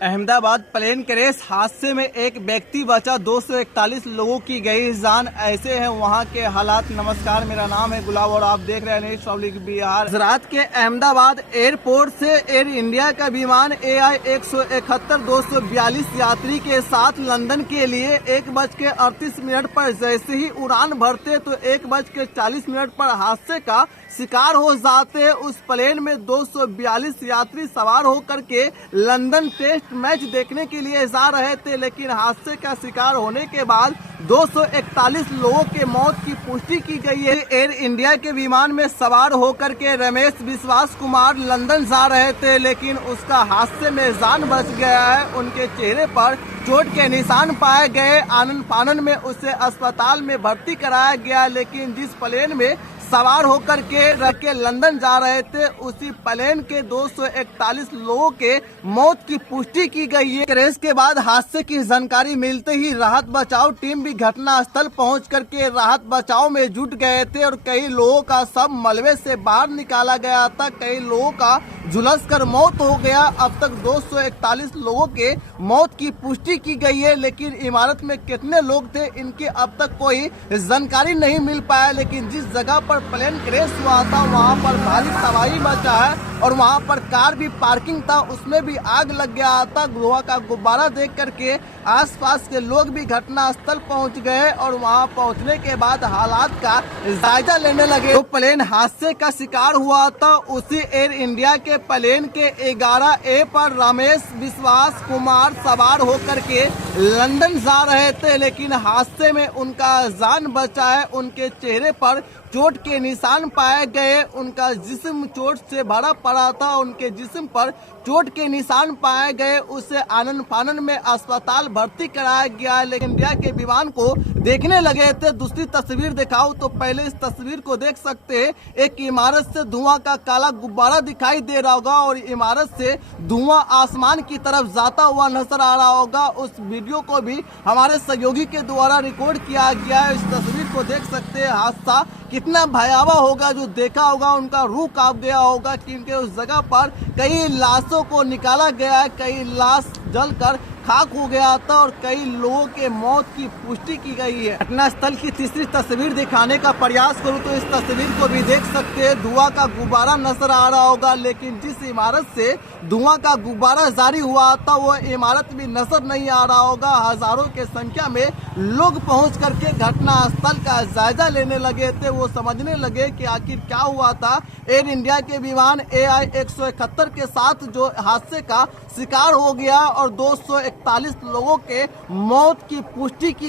Ahmedabad plane crash हादसे में एक व्यक्ति बचा, 241 लोगों की गई जान। ऐसे हैं वहां के हालात। नमस्कार, मेरा नाम है गुलाब और आप देख रहे हैं न्यूज़ पब्लिक बिहार। गुजरात के अहमदाबाद एयरपोर्ट से एयर इंडिया का विमान AI 171 242 यात्री के साथ लंदन के लिए 1:38 पर जैसे ही उड़ान भरते तो 1:40 पर हादसे का शिकार हो जाते। उस प्लेन में 242 यात्री सवार होकर के लंदन टेस्ट मैच देखने के लिए जा रहे थे, लेकिन हादसे का शिकार होने के बाद 241 लोगों के मौत की पुष्टि की गई है। एयर इंडिया के विमान में सवार होकर के रमेश विश्वास कुमार लंदन जा रहे थे, लेकिन उसका हादसे में जान बच गया है। उनके चेहरे पर चोट के निशान पाए गए। आनन फानन में उसे अस्पताल में भर्ती कराया गया, लेकिन जिस प्लेन में सवार होकर के लंदन जा रहे थे उसी प्लेन के 241 लोगों के मौत की पुष्टि की गई है। क्रैश के बाद हादसे की जानकारी मिलते ही राहत बचाव टीम भी घटना स्थल पहुंच करके राहत बचाव में जुट गए थे और कई लोगों का सब मलबे से बाहर निकाला गया था। कई लोगों का झुलस कर मौत हो गया। अब तक 241 लोगों के मौत की पुष्टि की गई है, लेकिन इमारत में कितने लोग थे इनकी अब तक कोई जानकारी नहीं मिल पाया। लेकिन जिस जगह पर प्लेन क्रैश हुआ था वहां पर भारी तबाही मचा है और वहां पर कार भी पार्किंग था, उसमें भी आग लग गया था। धुआं का गुब्बारा देख करके आसपास के लोग भी घटना स्थल पहुंच गए और वहां पहुंचने के बाद हालात का जायजा लेने लगे। तो प्लेन हादसे का शिकार हुआ था उसी एयर इंडिया के प्लेन के 11A पर रमेश विश्वास कुमार सवार होकर के लंदन जा रहे थे, लेकिन हादसे में उनका जान बचा है। उनके चेहरे पर चोट के निशान पाए गए। उनका जिस्म चोट से भरा पड़ा था, उनके जिस्म पर चोट के निशान पाए गए। उसे आनन फानन में अस्पताल भर्ती कराया गया, लेकिन इंडिया के विमान को देखने लगे थे। दूसरी तस्वीर दिखाऊं तो पहले इस तस्वीर को देख सकते हैं। एक इमारत से धुआं का काला गुब्बारा दिखाई दे रहा होगा और इमारत से धुआं आसमान की तरफ जाता हुआ नजर आ रहा होगा। उस वीडियो को भी हमारे सहयोगी के द्वारा रिकॉर्ड किया गया है। इस तस्वीर को देख सकते हैं। हादसा कितना भयावह होगा, जो देखा होगा उनका रूह कांप गया होगा, क्योंकि उस जगह पर कई लाशों को निकाला गया है। कई लाश जलकर खाक हो गया था और कई लोगों के मौत की पुष्टि की गई है। घटना स्थल की तीसरी तस्वीर दिखाने का प्रयास करूं तो इस तस्वीर को भी देख सकते हैं। धुआं का गुब्बारा नजर आ रहा होगा, लेकिन जिस इमारत से धुआं का गुब्बारा जारी हुआ था वो इमारत भी नजर नहीं आ रहा होगा। हजारों के संख्या में लोग पहुंच करके घटना स्थल का जायजा लेने लगे थे। वो समझने लगे कि आखिर क्या हुआ था। एयर इंडिया के विमान AI 171 के साथ जो हादसे का शिकार हो गया और 241 लोगों के मौत की पुष्टि की